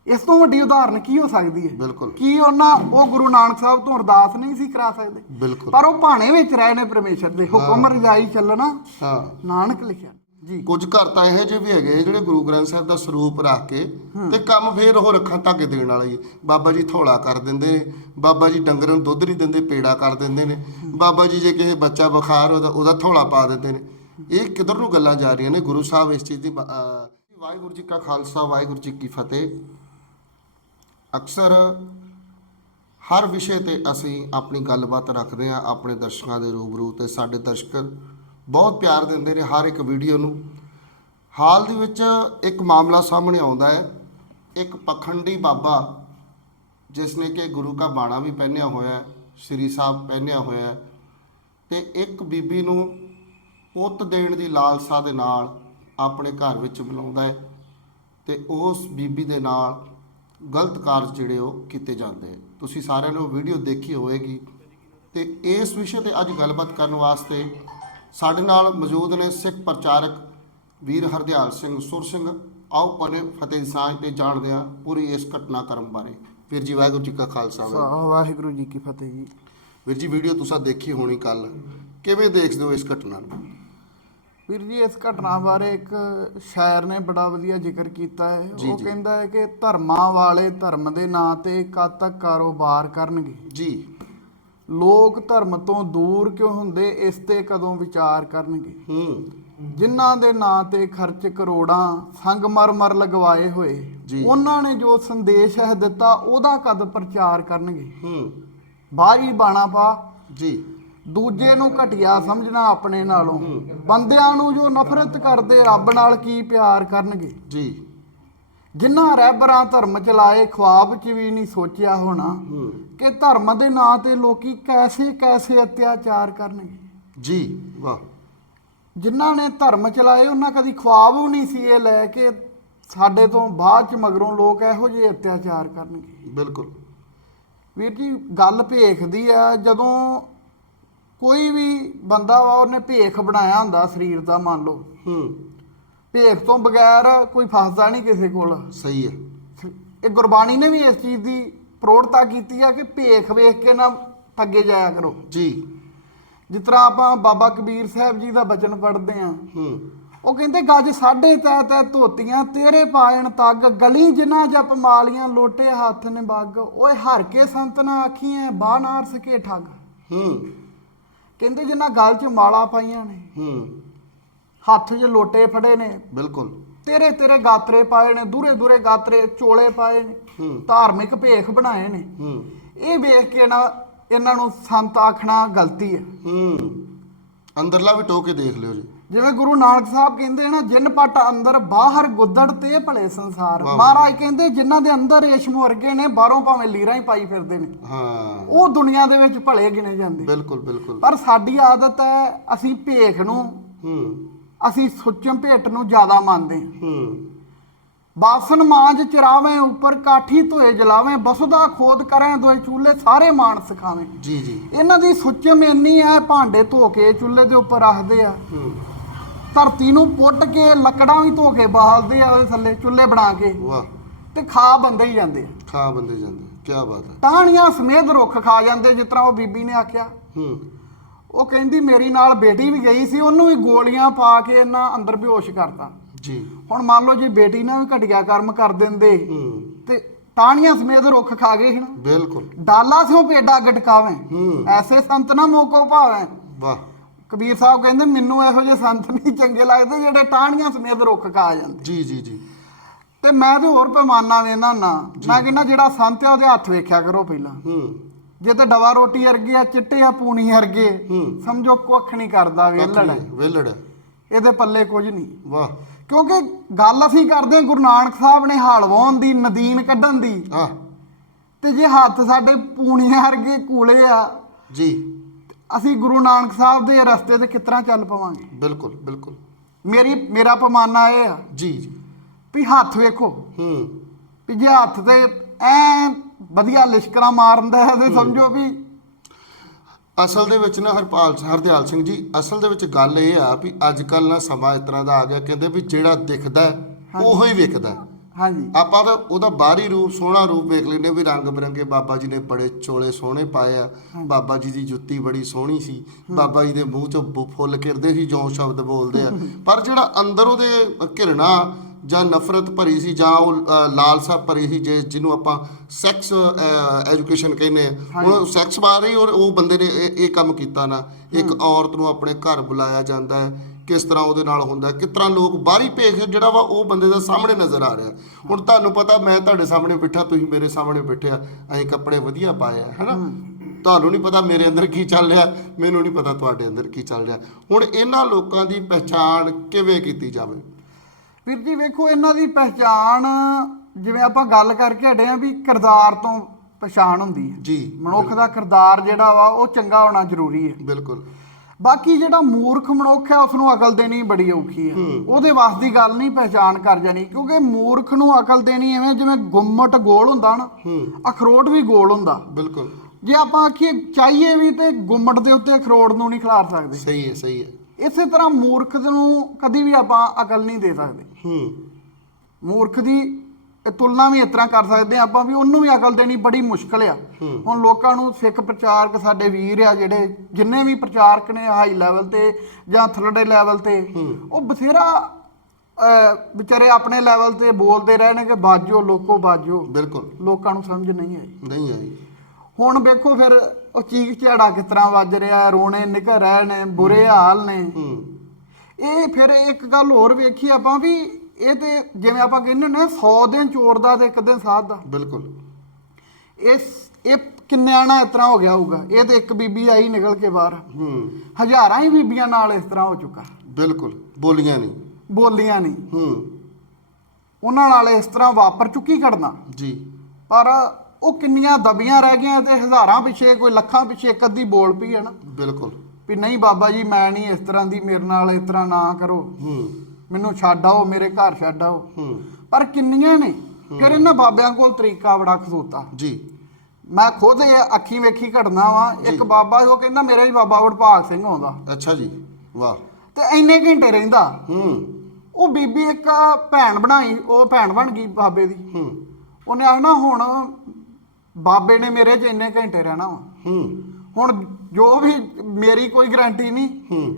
ਇਸ ਤੋਂ ਵੱਡੀ ਉਦਾਹਰਨ ਕੀ ਹੋ ਸਕਦੀ ਹੈ? ਬਿਲਕੁਲ। ਕੀ ਉਹਨਾਂ ਉਹ ਗੁਰੂ ਨਾਨਕ ਸਾਹਿਬ ਤੋਂ ਅਰਦਾਸ ਨਹੀਂ ਸੀ ਕਰਾ ਸਕਦੇ? ਬਿਲਕੁਲ। ਪਰ ਉਹ ਭਾਣੇ ਵਿੱਚ ਰਹੇ ਨੇ ਪਰਮੇਸ਼ਰ ਦੇ ਹੁਕਮ ਰਜਾਈ ਚੱਲਣਾ ਹਾਂ। ਨਾਨਕ ਲਿਖਿਆ। ਜੀ। ਕੁਝ ਘਰ ਤਾਂ ਇਹੋ ਜਿਹੇ ਵੀ ਹੈਗੇ ਜਿਹੜੇ ਗੁਰੂ ਗ੍ਰੰਥ ਸਾਹਿਬ ਦਾ ਸਰੂਪ ਰੱਖ ਕੇ ਤੇ ਕੰਮ ਫੇਰ ਉਹ ਰੱਖਾਂ ਧਾਗੇ ਦੇਣ ਵਾਲਾ ਹੀ ਬਾਬਾ ਜੀ ਥੋੜਾ ਕਰ ਦਿੰਦੇ ਨੇ। ਬਾਬਾ ਜੀ ਡੰਗਰਾਂ ਨੂੰ ਦੁੱਧ ਨਹੀਂ ਦਿੰਦੇ ਪੇੜਾ ਕਰ ਦਿੰਦੇ ਨੇ। ਬਾਬਾ ਜੀ ਜੇ ਕਿਸੇ ਬੱਚਾ ਬੁਖਾਰ ਉਹਦਾ ਉਹਦਾ ਥੋੜਾ ਪਾ ਦਿੰਦੇ ਨੇ। ਇਹ ਕਿੱਧਰ ਨੂੰ ਗੱਲਾਂ ਜਾ ਰਹੀਆਂ ਨੇ? ਗੁਰੂ ਸਾਹਿਬ ਇਸ ਚੀਜ਼ ਦੀ ਵਾਹਿਗੁਰੂ ਜੀ ਕਾ ਖਾਲਸਾ ਵਾਹਿਗੁਰੂ ਜੀ ਕੀ ਫਤਿਹ। ਅਕਸਰ ਹਰ ਵਿਸ਼ੇ ਤੇ ਅਸੀਂ ਆਪਣੀ ਗੱਲਬਾਤ ਰੱਖਦੇ ਹਾਂ, ਆਪਣੇ ਦਰਸ਼ਕਾਂ ਦੇ ਰੂਬਰੂ ਤੇ ਸਾਡੇ ਦਰਸ਼ਕ ਬਹੁਤ ਪਿਆਰ ਦਿੰਦੇ ਨੇ ਹਰ ਇੱਕ ਵੀਡੀਓ ਨੂੰ। ਹਾਲ ਦੇ ਵਿੱਚ ਇੱਕ ਮਾਮਲਾ ਸਾਹਮਣੇ ਆਉਂਦਾ ਹੈ। ਇੱਕ ਪਖੰਡੀ ਬਾਬਾ ਜਿਸ ਨੇ ਕਿ ਗੁਰੂ ਕਾ ਬਾਣਾ ਵੀ ਪਹਿਨਿਆ ਹੋਇਆ ਹੈ, ਸ੍ਰੀ ਸਾਹਿਬ ਪਹਿਨਿਆ ਹੋਇਆ ਹੈ ਤੇ ਇੱਕ ਬੀਬੀ ਨੂੰ ਪੁੱਤ ਦੇਣ ਦੀ ਲਾਲਸਾ ਦੇ ਨਾਲ ਆਪਣੇ ਘਰ ਵਿੱਚ ਬੁਲਾਉਂਦਾ ਹੈ ਤੇ ਉਸ ਬੀਬੀ ਦੇ ਨਾਲ ਗਲਤ ਕਾਰਜ ਜਿਹੜੇ ਉਹ ਕੀਤੇ ਜਾਂਦੇ ਤੁਸੀਂ ਸਾਰਿਆਂ ਨੇ ਉਹ ਵੀਡੀਓ ਦੇਖੀ ਹੋਵੇਗੀ। ਤੇ ਇਸ ਵਿਸ਼ੇ ਤੇ ਅੱਜ ਗੱਲਬਾਤ ਕਰਨ ਵਾਸਤੇ ਸਾਡੇ ਨਾਲ ਮੌਜੂਦ ਨੇ ਸਿੱਖ ਪ੍ਰਚਾਰਕ ਵੀਰ ਹਰਦਿਆਲ ਸਿੰਘ ਸੁਰ ਸਿੰਘ। ਆਓ ਪਨੇ ਫਤਿਹ ਸਾਂਝ ਤੇ ਜਾਣਦੇ ਹਾਂ ਪੂਰੀ ਇਸ ਘਟਨਾਕ੍ਰਮ ਬਾਰੇ। ਵੀਰ ਜੀ ਵਾਹਿਗੁਰੂ ਜੀ ਕਾ ਖਾਲਸਾ ਵਾਹਿਗੁਰੂ ਵਾਹਿਗੁਰੂ ਜੀ ਕੀ ਫਤਿਹ ਜੀ। ਵੀਰ ਜੀ ਵੀਡੀਓ ਤੁਸੀਂ ਦੇਖੀ ਹੋਣੀ ਕੱਲ ਕਿਵੇਂ ਦੇਖਦੇ ਹੋ ਇਸ ਘਟਨਾ ਨੂੰ? ਵੀਰ ਜੀ ਇਸ ਘਟਨਾ ਬਾਰੇ ਇੱਕ ਸ਼ਾਇਰ ਨੇ ਬੜਾ ਵਧੀਆ ਜ਼ਿਕਰ ਕੀਤਾ ਹੈ। ਜੀ, ਉਹ ਜੀ। ਕਹਿੰਦਾ ਹੈ ਕਿ ਧਰਮਾਂ ਵਾਲੇ ਧਰਮ ਦੇ ਨਾਂ ਤੇ ਕਦ ਤੱਕ ਕਾਰੋਬਾਰ ਕਰਨਗੇ। ਜੀ। ਲੋਕ ਧਰਮ ਤੋਂ ਦੂਰ ਕਿਉਂ ਹੁੰਦੇ ਇਸ ਤੇ ਕਦੋਂ ਵਿਚਾਰ ਕਰਨਗੇ? ਹੂੰ। ਜਿਨ੍ਹਾਂ ਦੇ ਨਾਂ ਤੇ ਖਰਚ ਕਰੋੜਾਂ ਸੰਗਮਰਮਰ ਲਗਵਾਏ ਹੋਏ ਜੀ। ਉਹਨਾਂ ਨੇ ਜੋ ਸੰਦੇਸ਼ ਹੈ ਦਿੱਤਾ ਉਹਦਾ ਕਦ ਪ੍ਰਚਾਰ ਕਰਨਗੇ? ਹੂੰ। ਬਾਹਰੀ ਬਾਣਾ ਪਾ। ਜੀ। ਦੂਜੇ ਨੂੰ ਘਟਿਆ ਸਮਝਣਾ ਆਪਣੇ ਨਾਲੋਂ। ਬੰਦਿਆਂ ਨੂੰ ਜੋ ਨਫ਼ਰਤ ਕਰਦੇ ਰੱਬ ਨਾਲ ਕੀ ਪਿਆਰ ਕਰਨਗੇ? ਜੀ। ਜਿਨ੍ਹਾਂ ਰਹਿਬਰਾਂ ਧਰਮ ਚਲਾਏ ਖੁਆਬ 'ਚ ਵੀ ਨਹੀਂ ਸੋਚਿਆ ਹੋਣਾ ਕਿ ਧਰਮ ਦੇ ਨਾਂ ਤੇ ਲੋਕੀ ਕੈਸੇ ਕੈਸੇ ਅਤਿਆਚਾਰ ਕਰਨਗੇ? ਜੀ ਵਾਹ। ਜਿਨ੍ਹਾਂ ਨੇ ਧਰਮ ਚਲਾਏ ਉਹਨਾਂ ਕਦੀ ਖੁਆਬ ਵੀ ਨਹੀਂ ਸੀ ਇਹ ਲੈ ਕੇ ਸਾਡੇ ਤੋਂ ਬਾਅਦ ਚ ਮਗਰੋਂ ਲੋਕ ਇਹੋ ਜਿਹੇ ਅਤਿਆਚਾਰ ਕਰਨਗੇ। ਬਿਲਕੁਲ। ਵੀਰ ਜੀ ਗੱਲ ਭੇਖ ਦੀ ਆ ਜਦੋਂ ਕੋਈ ਵੀ ਬੰਦਾ ਵਾ ਉਹਨੇ ਭੇਖ ਬਣਾਇਆ ਹੁੰਦਾ ਸਰੀਰ ਦਾ ਮੰਨ ਲਓ। ਹੂੰ। ਭੇਖ ਤੋਂ ਬਗੈਰ ਕੋਈ ਫਸਦਾ ਨਹੀਂ ਕਿਸੇ ਕੋਲ। ਸਹੀ ਹੈ। ਇਹ ਗੁਰਬਾਣੀ ਨੇ ਵੀ ਇਸ ਚੀਜ਼ ਦੀ ਪ੍ਰੋੜਤਾ ਕੀਤੀ ਆ ਕਿ ਭੇਖ ਵੇਖ ਕੇ ਨਾ ਠੱਗੇ ਜਾਇਆ ਕਰੋ। ਜੀ। ਜਿਸ ਤਰ੍ਹਾਂ ਆਪਾਂ ਬਾਬਾ ਕਬੀਰ ਸਾਹਿਬ ਜੀ ਦਾ ਬਚਨ ਪੜ੍ਹਦੇ ਆ ਹੂੰ। ਉਹ ਕਹਿੰਦੇ ਗੱਜ ਸਾਢੇ ਤੈ ਤੈ ਧੋਤੀਆਂ ਤੇਰੇ ਪਾਇਣ ਤੱਗ ਗਲੀ ਜਿਨਾ ਜਪ ਮਾਲੀਆਂ ਲੋਟੇ ਹੱਥ ਨੇ ਬੱਗ ਓਏ ਹਰ ਕੇ ਸੰਤ ਨਾ ਆਖੀਐ ਬਾਨਾਰ ਸਕੇ ਠੱਗ। ਹੂੰ। ਕਹਿੰਦੇ ਜਿਨ੍ਹਾਂ ਗਲ 'ਚ ਮਾਲਾ ਪਾਈਆਂ ਨੇ। ਹੂੰ। ਹੱਥ 'ਚ ਲੋਟੇ ਫੜੇ ਨੇ। ਬਿਲਕੁਲ। ਤੇਰੇ ਤੇਰੇ ਗਾਤਰੇ ਪਾਏ ਨੇ ਦੂਰੇ ਦੂਰੇ ਗਾਤਰੇ ਚੋਲੇ ਪਾਏ ਨੇ ਹੂੰ। ਧਾਰਮਿਕ ਭੇਖ ਬਣਾਏ ਨੇ। ਹੂੰ। ਇਹ ਵੇਖ ਕੇ ਨਾ ਇਹਨਾਂ ਨੂੰ ਸੰਤ ਆਖਣਾ ਗਲਤੀ ਹੈ। ਹੂੰ। ਅੰਦਰਲਾ ਵੀ ਟੋਕੇ ਦੇਖ ਲਿਓ ਜੀ। ਜਿਵੇਂ ਗੁਰੂ ਨਾਨਕ ਸਾਹਿਬ ਕਹਿੰਦੇ ਨਾ ਜਿਨ ਪਟ ਅੰਦਰ ਬਾਹਰ ਗੁੱਦੜ ਤੇ ਭਲੇ ਸੰਸਾਰ। ਮਹਾਰਾਜ ਕਹਿੰਦੇ ਜਿਨ੍ਹਾਂ ਦੇ ਅੰਦਰ ਰੇਸ਼ਮ ਵਰਗੇ ਨੇ ਬਾਹਰੋਂ ਭਾਵੇਂ ਲੀਰਾਂ ਹੀ ਪਾਈ ਫਿਰਦੇ ਨੇ। ਹਾਂ। ਉਹ ਦੁਨੀਆ ਦੇ ਵਿੱਚ ਭਲੇ ਗਿਣੇ ਜਾਂਦੇ। ਬਿਲਕੁਲ ਬਿਲਕੁਲ। ਪਰ ਸਾਡੀ ਆਦਤ ਹੈ ਅਸੀਂ ਭੇਖ ਨੂੰ ਹੂੰ। ਅਸੀਂ ਸੁੱਚਮ ਭੇਟ ਨੂੰ ਜ਼ਿਆਦਾ ਮੰਨਦੇ ਹਾਂ। ਬਾਸਨ ਮਾਂਜ ਚਰਾਵੇਂ ਉੱਪਰ ਕਾਠੀ ਧੋਏ ਜਲਾਵੇਂ ਬਸੁਦਾ ਖੋਦ ਕਰਾਂ ਦੋਏ ਚੂਲੇ ਸਾਰੇ ਮਾਨ ਸਿਖਾਵੇਂ। ਜੀ ਜੀ। ਇਹਨਾਂ ਦੀ ਸੁੱਚਮ ਇੰਨੀ ਹੈ ਭਾਂਡੇ ਧੋ ਕੇ ਚੁੱਲ੍ਹੇ ਦੇ ਉੱਪਰ ਰੱਖਦੇ ਆ। ਹੂੰ। ਧਰਤੀ ਨੂੰ ਪੁੱਟ ਕੇ ਲੱਕੜਾਂ ਵੀ ਧੋ ਕੇ ਬਾਲਦੇ ਆ ਉਹਦੇ ਥੱਲੇ ਚੁੱਲ੍ਹੇ ਬਣਾ ਕੇ। ਵਾਹ। ਤੇ ਖਾ ਬੰਦੇ ਹੀ ਜਾਂਦੇ ਆ। ਖਾ ਬੰਦੇ ਜਾਂਦੇ ਕੀ ਬਾਤ ਹੈ। ਟਾਹਣੀਆਂ ਸਮੇਤ ਰੁੱਖ ਖਾ ਜਾਂਦੇ ਜਿਸ ਤਰ੍ਹਾਂ ਉਹ ਬੀਬੀ ਨੇ ਆਖਿਆ। ਹੂੰ। ਉਹ ਕਹਿੰਦੀ ਮੇਰੀ ਨਾਲ ਬੇਟੀ ਵੀ ਗਈ ਸੀ ਉਹਨੂੰ ਵੀ ਗੋਲੀਆਂ ਪਾ ਕੇ ਇਹਨਾਂ ਅੰਦਰ ਬੇਹੋਸ਼ ਕਰਤਾ। ਜੀ। ਹੁਣ ਮੰਨ ਲਓ ਜੇ ਬੇਟੀ ਨਾਲ ਵੀ ਘਟੀਆ ਕਰਮ ਕਰ ਦਿੰਦੇ ਹੂੰ। ਤੇ ਟਾਹਣੀਆਂ ਸਮੇਤ ਰੁੱਖ ਖਾ ਗਏ ਸੀ ਨਾ ਬਿਲਕੁਲ। ਡਾਲਾ ਸਿਓ ਪੇਡਾ ਗਟਕਾਵੇਂ। ਹੂੰ। ਐਸੇ ਸੰਤ ਨਾ ਮੋਕੋ ਭਾਵੇਂ। ਵਾਹ। ਕਬੀਰ ਸਾਹਿਬ ਕਹਿੰਦੇ ਮੈਨੂੰ ਇਹੋ ਜਿਹੇ ਸੰਤ ਨਹੀਂ ਚੰਗੇ ਲੱਗਦੇ ਜਿਹੜੇ ਟਾਹਣੀਆਂ ਸਮੇਤ ਰੁੱਖ ਖਾ ਜਾਂਦੇ ਜੀ ਜੀ ਜੀ। ਤੇ ਮੈਂ ਤੇ ਹੋਰ ਪੈਮਾਨਾ ਦੇਣਾ ਨਾ ਮੈਂ ਕਹਿੰਦਾ ਜਿਹੜਾ ਸੰਤ ਆ ਉਹਦੇ ਹੱਥ ਵੇਖਿਆ ਕਰੋ ਪਹਿਲਾਂ। ਹੂੰ। ਜੇ ਤੇ ਡਵਾ ਰੋਟੀ ਵਰਗੇ ਆ ਚਿੱਟੇ ਆ ਪੂਣੀ ਵਰਗੇ ਹੂੰ। ਸਮਝੋ ਕੁੱਖ ਨਹੀਂ ਕਰਦਾ ਵੇਲੜ ਹੈ। ਵੇਲੜ ਹੈ। ਇਹਦੇ ਪੱਲੇ ਕੁਝ ਨਹੀਂ। ਵਾਹ। ਕਿਉਂਕਿ ਗੱਲ ਅਸੀਂ ਕਰਦੇ ਹਾਂ ਗੁਰੂ ਨਾਨਕ ਸਾਹਿਬ ਨੇ ਹਾਲ ਵਾਹੁਣ ਦੀ ਨਦੀਨ ਕੱਢਣ ਦੀ। ਤੇ ਜੇ ਹੱਥ ਸਾਡੇ ਪੂਣੀਆਂ ਵਰਗੇ ਕੂਲੇ ਆ ਜੀ। ਅਸੀਂ ਗੁਰੂ ਨਾਨਕ ਸਾਹਿਬ ਦੇ ਰਸਤੇ ਤੇ ਕਿਤਨਾ ਚੱਲ ਪਵਾਂਗੇ? ਬਿਲਕੁਲ ਬਿਲਕੁਲ। ਮੇਰੀ ਮੇਰਾ ਪਮਾਨਾ ਇਹ ਆ ਜੀ ਜੀ। ਵੀ ਹੱਥ ਵੇਖੋ। ਹੂੰ। ਵੀ ਜੇ ਹੱਥ ਤੇ ਐ ਵਧੀਆ ਲਿਸ਼ਕਰਾ ਮਾਰਦਾ ਹੈ ਤੇ ਸਮਝੋ ਵੀ ਅਸਲ ਦੇ ਵਿੱਚ ਨਾ ਹਰਪਾਲ ਹਰਦਿਆਲ ਸਿੰਘ ਜੀ ਅਸਲ ਦੇ ਵਿੱਚ ਗੱਲ ਇਹ ਆ ਵੀ ਅੱਜ ਕੱਲ ਨਾ ਸਮਾਂ ਇਸ ਤਰ੍ਹਾਂ ਦਾ ਆ ਗਿਆ ਕਹਿੰਦੇ ਵੀ ਜਿਹੜਾ ਦਿਖਦਾ ਉਹੋ ਹੀ ਵਿਕਦਾ। ਹਾਂਜੀ। ਆਪਾਂ ਤਾਂ ਉਹਦਾ ਬਾਹਰੀ ਰੂਪ ਸੋਹਣਾ ਰੂਪ ਵੇਖ ਲੈਂਦੇ ਵੀ ਰੰਗ ਬਰੰਗੇ ਬਾਬਾ ਜੀ ਨੇ ਬੜੇ ਚੋਲੇ ਸੋਹਣੇ ਪਾਏ ਆ। ਬਾਬਾ ਜੀ ਦੀ ਜੁੱਤੀ ਬੜੀ ਸੋਹਣੀ ਸੀ। ਬਾਬਾ ਜੀ ਦੇ ਮੂੰਹ ਚੋਂ ਫੁੱਲ ਕਿਰਦੇ ਸੀ ਜੋ ਸ਼ਬਦ ਬੋਲਦੇ ਆ। ਪਰ ਜਿਹੜਾ ਅੰਦਰ ਉਹਦੇ ਘਿਰਣਾ ਜਾਂ ਨਫ਼ਰਤ ਭਰੀ ਸੀ ਜਾਂ ਉਹ ਲਾਲਸਾ ਭਰੀ ਸੀ ਜੇ ਜਿਹਨੂੰ ਆਪਾਂ ਸੈਕਸ ਐਜੂਕੇਸ਼ਨ ਕਹਿੰਦੇ ਆ। ਉਹ ਸੈਕਸ ਬਾਰੇ ਉਹ ਬੰਦੇ ਨੇ ਇਹ ਕੰਮ ਕੀਤਾ ਨਾ। ਇੱਕ ਔਰਤ ਨੂੰ ਆਪਣੇ ਘਰ ਬੁਲਾਇਆ ਜਾਂਦਾ ਹੈ। ਕਿਸ ਤਰ੍ਹਾਂ ਉਹਦੇ ਨਾਲ ਹੁੰਦਾ ਕਿਸ ਤਰ੍ਹਾਂ ਲੋਕ ਬਾਹਰੀ ਭੇਖ ਜਿਹੜਾ ਵਾ ਉਹ ਬੰਦੇ ਦਾ ਸਾਹਮਣੇ ਨਜ਼ਰ ਆ ਰਿਹਾ ਹੁਣ ਤੁਹਾਨੂੰ ਪਤਾ ਮੈਂ ਤੁਹਾਡੇ ਸਾਹਮਣੇ ਬੈਠਾ ਤੁਸੀਂ ਮੇਰੇ ਸਾਹਮਣੇ ਬੈਠੇ ਆ ਅਸੀਂ ਕੱਪੜੇ ਵਧੀਆ ਪਾਏ ਆ ਹੈਨਾ? ਤੁਹਾਨੂੰ ਨਹੀਂ ਪਤਾ ਮੇਰੇ ਅੰਦਰ ਕੀ ਚੱਲ ਰਿਹਾ ਮੈਨੂੰ ਨਹੀਂ ਪਤਾ ਤੁਹਾਡੇ ਅੰਦਰ ਕੀ ਚੱਲ ਰਿਹਾ। ਹੁਣ ਇਹਨਾਂ ਲੋਕਾਂ ਦੀ ਪਹਿਚਾਣ ਕਿਵੇਂ ਕੀਤੀ ਜਾਵੇ? ਵੀਰ ਜੀ ਵੇਖੋ ਇਹਨਾਂ ਦੀ ਪਹਿਚਾਣ ਜਿਵੇਂ ਆਪਾਂ ਗੱਲ ਕਰਕੇ ਹਟੇ ਆ ਵੀ ਕਿਰਦਾਰ ਤੋਂ ਪਛਾਣ ਹੁੰਦੀ ਹੈ। ਜੀ ਮਨੁੱਖ ਦਾ ਕਿਰਦਾਰ ਜਿਹੜਾ ਵਾ ਉਹ ਚੰਗਾ ਹੋਣਾ ਜ਼ਰੂਰੀ ਹੈ। ਬਿਲਕੁਲ। ਬਾਕੀ ਜਿਹੜਾ ਮੂਰਖ ਮਨੁੱਖ ਹੈ ਉਸ ਨੂੰ ਅਕਲ ਦੇਣੀ ਬੜੀ ਔਖੀ ਹੈ। ਉਹਦੇ ਵਾਸ ਦੀ ਗੱਲ ਨਹੀਂ ਪਹਿਚਾਣ ਕਰ ਜਾਣੀ। ਕਿਉਂਕਿ ਮੂਰਖ ਨੂੰ ਅਕਲ ਦੇਣੀ ਐਵੇਂ ਜਿਵੇਂ ਗੁੰਮਟ ਗੋਲ ਹੁੰਦਾ ਨਾ ਅਖਰੋਟ ਵੀ ਗੋਲ ਹੁੰਦਾ। ਬਿਲਕੁਲ। ਜੇ ਆਪਾਂ ਆਖੀਏ ਚਾਹੀਏ ਵੀ ਤੇ ਗੁੰਮਟ ਦੇ ਉੱਤੇ ਅਖਰੋਟ ਨੂੰ ਨਹੀਂ ਖਿਲਾਰ ਸਕਦੇ। ਸਹੀ ਹੈ ਸਹੀ ਹੈ। ਇਸੇ ਤਰ੍ਹਾਂ ਮੂਰਖ ਨੂੰ ਕਦੀ ਵੀ ਆਪਾਂ ਅਕਲ ਨਹੀਂ ਦੇ ਸਕਦੇ। ਹੂੰ। ਮੂਰਖ ਦੀ ਇਹ ਤੁਲਨਾ ਵੀ ਇਸ ਤਰ੍ਹਾਂ ਕਰ ਸਕਦੇ ਹਾਂ ਆਪਾਂ ਵੀ ਉਹਨੂੰ ਵੀ ਅਕਲ ਦੇਣੀ ਬੜੀ ਮੁਸ਼ਕਲ ਆ। ਹੁਣ ਲੋਕਾਂ ਨੂੰ ਸਿੱਖ ਪ੍ਰਚਾਰਕ ਸਾਡੇ ਵੀਰ ਆ ਜਿਹੜੇ ਜਿੰਨੇ ਵੀ ਪ੍ਰਚਾਰਕ ਨੇ ਹਾਈ ਲੈਵਲ ਤੇ ਜਾਂ ਥਲੜੇ ਲੈਵਲ ਤੇ ਉਹ ਬਥੇਰਾ ਵਿਚਾਰੇ ਆਪਣੇ ਲੈਵਲ ਤੇ ਬੋਲਦੇ ਰਹੇ ਨੇ ਕਿ ਬਾਜੋ ਲੋਕੋ ਬਾਜੋ। ਬਿਲਕੁਲ। ਲੋਕਾਂ ਨੂੰ ਸਮਝ ਨਹੀਂ ਆਈ। ਨਹੀਂ ਆਈ। ਹੁਣ ਵੇਖੋ ਫਿਰ ਉਹ ਚੀਕ ਝਾੜਾ ਕਿਸ ਤਰ੍ਹਾਂ ਵੱਜ ਰਿਹਾ ਰੋਣੇ ਨਿਕਲ ਰਹੇ ਨੇ ਬੁਰੇ ਹਾਲ ਨੇ। ਇਹ ਫਿਰ ਇੱਕ ਗੱਲ ਹੋਰ ਵੇਖੀ ਆਪਾਂ ਵੀ ਇਹ ਤੇ ਜਿਵੇਂ ਆਪਾਂ ਕਹਿੰਦੇ ਨੇ 100 ਦਿਨ ਚੋਰ ਦਾ ਤੇ ਇੱਕ ਦਿਨ ਸਾਧ ਦਾ। ਬਿਲਕੁਲ। ਇਸ ਇਹ ਕਿੰਨਿਆਂ ਨਾਲ ਇਸ ਤਰ੍ਹਾਂ ਹੋ ਗਿਆ ਹੋਊਗਾ? ਇਹ ਤੇ ਇੱਕ ਬੀਬੀ ਆਈ ਨਿਕਲ ਕੇ ਬਾਹਰ। ਹੂੰ। ਹਜ਼ਾਰਾਂ ਹੀ ਬੀਬੀਆਂ ਨਾਲ ਇਸ ਤਰ੍ਹਾਂ ਹੋ ਚੁੱਕਾ। ਬਿਲਕੁਲ। ਬੋਲੀਆਂ ਨਹੀਂ। ਬੋਲੀਆਂ ਨਹੀਂ। ਹੂੰ। ਉਹਨਾਂ ਨਾਲ ਇਸ ਤਰ੍ਹਾਂ ਵਾਪਰ ਚੁੱਕੀ ਘਟਨਾ। ਜੀ। ਪਰ ਉਹ ਕਿੰਨੀਆਂ ਦਬੀਆਂ ਰਹਿ ਗਈਆਂ ਤੇ ਹਜ਼ਾਰਾਂ ਪਿੱਛੇ ਕੋਈ ਲੱਖਾਂ ਪਿੱਛੇ ਇੱਕ ਅੱਧੀ ਬੋਲ ਪਈ ਹੈ ਨਾ। ਬਿਲਕੁਲ। ਵੀ ਨਹੀਂ ਬਾਬਾ ਜੀ ਮੈਂ ਨਹੀਂ ਇਸ ਤਰ੍ਹਾਂ ਦੀ ਮੇਰੇ ਨਾਲ ਇਸ ਤਰ੍ਹਾਂ ਨਾ ਕਰੋ। ਹੂੰ। ਮੈਨੂੰ ਛੱਡ ਆਓ ਮੇਰੇ ਘਰ ਛੱਡ ਆਓ ਪਰ ਕਿੰਨੀਆਂ ਨੇ? ਫਿਰ ਇਹਨਾਂ ਬਾਬਿਆਂ ਕੋਲ ਤਰੀਕਾ ਬੜਾ ਖਸੂਤਾ। ਜੀ। ਮੈਂ ਖੁਦ ਇਹ ਅੱਖੀਂ ਵੇਖੀ ਘਟਨਾ ਵਾ। ਇੱਕ ਬਾਬਾ ਉਹ ਕਹਿੰਦਾ ਮੇਰਾ ਹੀ ਬਾਬਾ ਵਡਭਾਗ ਸਿੰਘ ਆਉਂਦਾ। ਅੱਛਾ ਜੀ। ਵਾਹ। ਤੇ ਇੰਨੇ ਘੰਟੇ ਰਹਿੰਦਾ। ਹੂੰ। ਉਹ ਬੀਬੀ ਇੱਕ ਭੈਣ ਬਣਾਈ ਉਹ ਭੈਣ ਬਣ ਗਈ ਬਾਬੇ ਦੀ। ਹੂੰ। ਉਹਨੇ ਆਖਣਾ ਹੁਣ ਬਾਬੇ ਨੇ ਮੇਰੇ 'ਚ ਇੰਨੇ ਘੰਟੇ ਰਹਿਣਾ ਵਾ। ਹੂੰ। ਹੁਣ ਜੋ ਵੀ ਮੇਰੀ ਕੋਈ ਗਾਰੰਟੀ ਨਹੀਂ ਹੂੰ।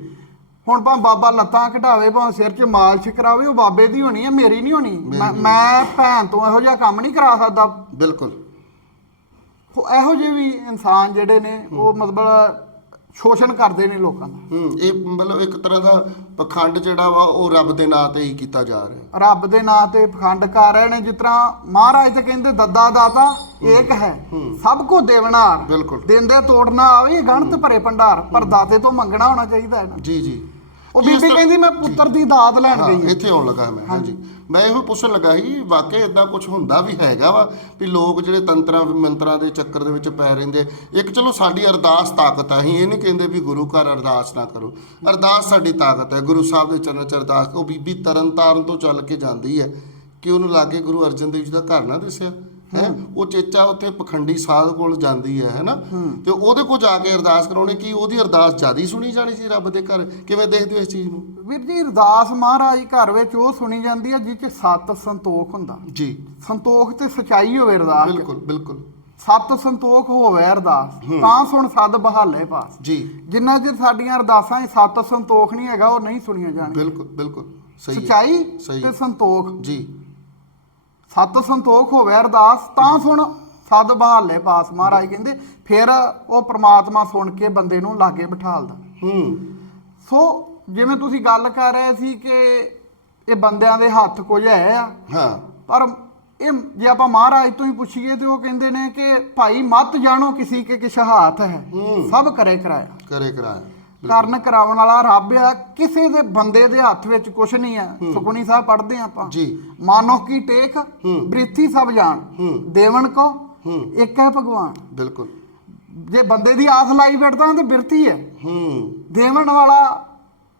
ਹੁਣ ਭਾਵੇਂ ਬਾਬਾ ਲੱਤਾਂ ਘਟਾਵੇ ਭਾਵੇਂ ਸਿਰ 'ਚ ਮਾਲਸ਼ ਕਰਾਵੇ ਉਹ ਬਾਬੇ ਦੀ ਹੋਣੀ ਹੈ ਮੇਰੀ ਨਹੀਂ ਹੋਣੀ। ਮੈਂ- ਮੈਂ ਭੈਣ ਤੋਂ ਇਹੋ ਜਿਹਾ ਕੰਮ ਨਹੀਂ ਕਰਾ ਸਕਦਾ। ਬਿਲਕੁਲ। ਉਹ ਇਹੋ ਜਿਹੇ ਵੀ ਇਨਸਾਨ ਜਿਹੜੇ ਨੇ ਉਹ ਮਤਲਬ ਸ਼ੋਸ਼ਣ ਕਰਦੇ ਨੇ ਲੋਕਾਂ ਦਾ। ਹੂੰ ਇਹ ਮਤਲਬ ਇੱਕ ਤਰ੍ਹਾਂ ਦਾ ਪਖੰਡ ਜਿਹੜਾ ਵਾ ਉਹ ਰੱਬ ਦੇ ਨਾਂ ਤੇ ਹੀ ਕੀਤਾ ਜਾ ਰਿਹਾ। ਰੱਬ ਦੇ ਨਾਂ ਤੇ ਪਖੰਡ ਕਰ ਰਹੇ ਨੇ ਜਿਸ ਤਰ੍ਹਾਂ ਮਹਾਰਾਜ ਤੇ ਕਹਿੰਦੇ ਦੱਦਾ ਦਾਤਾ ਏਕ ਹੈ ਸਭ ਕੋ ਦੇਵਨਾਰ। ਬਿਲਕੁਲ। ਦਿੰਦੇ ਤੋੜਨਾ ਆਵੇ ਗਣਤ ਭਰੇ ਭੰਡਾਰ। ਪਰ ਦਾਤੇ ਤੋਂ ਮੰਗਣਾ ਹੋਣਾ ਚਾਹੀਦਾ ਹੈ ਨਾ। ਜੀ ਜੀ। ਉਹ ਕੀ ਬੀਬੀ ਕਹਿੰਦੀ ਮੈਂ ਪੁੱਤਰ ਦੀ ਦਾਤ ਲੈਣ ਹਾਂ ਗਈ ਹਾਂ। ਇੱਥੇ ਆਉਣ ਲੱਗਾ ਮੈਂ ਹਾਂਜੀ। ਮੈਂ ਇਹੋ ਪੁੱਛਣ ਲੱਗਾ ਸੀ ਵਾਕਿਆ ਇਦਾਂ ਕੁਝ ਹੁੰਦਾ ਵੀ ਹੈਗਾ ਵਾ ਵੀ ਲੋਕ ਜਿਹੜੇ ਤੰਤਰਾਂ ਮੰਤਰਾਂ ਦੇ ਚੱਕਰ ਦੇ ਵਿੱਚ ਪੈ ਰਹਿੰਦੇ ਇੱਕ ਚਲੋ ਸਾਡੀ ਅਰਦਾਸ ਤਾਕਤ ਆ ਅਸੀਂ ਇਹ ਨਹੀਂ ਕਹਿੰਦੇ ਵੀ ਗੁਰੂ ਘਰ ਅਰਦਾਸ ਨਾ ਕਰੋ। ਅਰਦਾਸ ਸਾਡੀ ਤਾਕਤ ਹੈ ਗੁਰੂ ਸਾਹਿਬ ਦੇ ਚਰਨਾਂ 'ਚ ਅਰਦਾਸ ਉਹ ਬੀਬੀ ਤਰਨ ਤਾਰਨ ਤੋਂ ਚੱਲ ਕੇ ਜਾਂਦੀ ਹੈ। ਕਿ ਉਹਨੂੰ ਲਾਗੇ ਗੁਰੂ ਅਰਜਨ ਦੇਵ ਜੀ ਦਾ ਘਰ ਨਾ ਦਿਸਿਆ? ਹੈ? ਉਹ ਚੇਚਾ ਉੱਥੇ ਪਖੰਡੀ ਸਾਧ ਕੋਲ ਜਾਂਦੀ ਹੈ ਹੈਨਾ? ਤੇ ਉਹਦੇ ਕੋਲ ਜਾ ਕੇ ਅਰਦਾਸ ਕਰਾਉਣੇ ਕੀ ਉਹਦੀ ਅਰਦਾਸ ਜ਼ਿਆਦਾ ਸੁਣੀ ਜਾਣੀ ਸੀ ਰੱਬ ਦੇ ਘਰ? ਕਿਵੇਂ ਦੇਖਦੇ ਹੋ ਇਸ ਚੀਜ਼ ਨੂੰ? ਵੀਰ ਜੀ ਅਰਦਾਸ ਮਹਾਰਾਜ ਘਰ ਵਿੱਚ ਉਹ ਸੁਣੀ ਜਾਂਦੀ ਹੈ ਜਿਸ 'ਚ ਸਤ ਸੰਤੋਖ ਹੁੰਦਾ। ਜੀ। ਸੰਤੋਖ ਤੇ ਸਚਾਈ ਹੋਵੇ ਅਰਦਾਸ। ਬਿਲਕੁਲ ਬਿਲਕੁਲ। ਸਤ ਸੰਤੋਖ ਹੋਵੇ ਅਰਦਾਸ ਤਾਂ ਸੁਣ ਸਦ ਬਹਾਲੇ ਪਾਸ। ਜੀ। ਜਿੰਨਾ ਚਿਰ ਸਾਡੀਆਂ ਅਰਦਾਸਾਂ 'ਚ ਸਤ ਸੰਤੋਖ ਨਹੀਂ ਹੈਗਾ ਉਹ ਨਹੀਂ ਸੁਣੀਆਂ ਜਾਣਗੀਆਂ। ਬਿਲਕੁਲ ਬਿਲਕੁਲ। ਸਹੀ ਸਚਾਈ। ਤੇ ਸੰਤੋਖ। ਜੀ। ਸਤ ਸੰਤੋਖ ਹੋਵੇ ਅਰਦਾਸ ਤਾਂ ਸੁਣ ਸਦ ਬਹਾਲੇ ਪਾਸ। ਮਹਾਰਾਜ ਕਹਿੰਦੇ ਫਿਰ ਉਹ ਪ੍ਰਮਾਤਮਾ ਸੁਣ ਕੇ ਬੰਦੇ ਨੂੰ ਲਾਗੇ ਬਿਠਾਲਦਾ। ਹੂੰ। ਸੋ ਜਿਵੇਂ ਤੁਸੀਂ ਗੱਲ ਕਰ ਰਹੇ ਸੀ ਕਿ ਇਹ ਬੰਦਿਆਂ ਦੇ ਹੱਥ ਕੁਝ ਹੈ ਆ। ਹਾਂ। ਪਰ ਇਹ ਜੇ ਆਪਾਂ ਮਹਾਰਾਜ ਤੋਂ ਹੀ ਪੁੱਛੀਏ ਤੇ ਉਹ ਕਹਿੰਦੇ ਨੇ ਕਿ ਭਾਈ ਮਤ ਜਾਣੋ ਕਿਸੇ ਕੇ ਕਿਛ ਹਾਥ ਹੈ। ਹੂੰ। ਸਭ ਕਰੇ ਕਰਾਇਆ। ਕਰੇ ਕਰਾਇਆ। ਕਰਨ ਕਰਾਉਣ ਵਾਲਾ ਰੱਬ ਆ ਕਿਸੇ ਦੇ ਬੰਦੇ ਦੇ ਹੱਥ ਵਿੱਚ ਕੁਝ ਨਹੀਂ ਆ। ਸੁਖਮਨੀ ਸਾਹਿਬ ਪੜ੍ਹਦੇ ਆ ਆਪਾਂ। ਜੀ। ਮਾਨੋ ਕੀ ਟੇਕ ਬ੍ਰਿਥੀ ਸਭ ਜਾਣ। ਦੇਵਨ ਕੋ। ਇੱਕ ਹੈ ਭਗਵਾਨ। ਬਿਲਕੁਲ। ਜੇ ਬੰਦੇ ਦੀ ਆਸ ਲਾਈ ਫਿਰਦਾ ਤੇ ਬਿਰਤੀ ਹੈ। ਹੂੰ। ਦੇਵਨ ਵਾਲਾ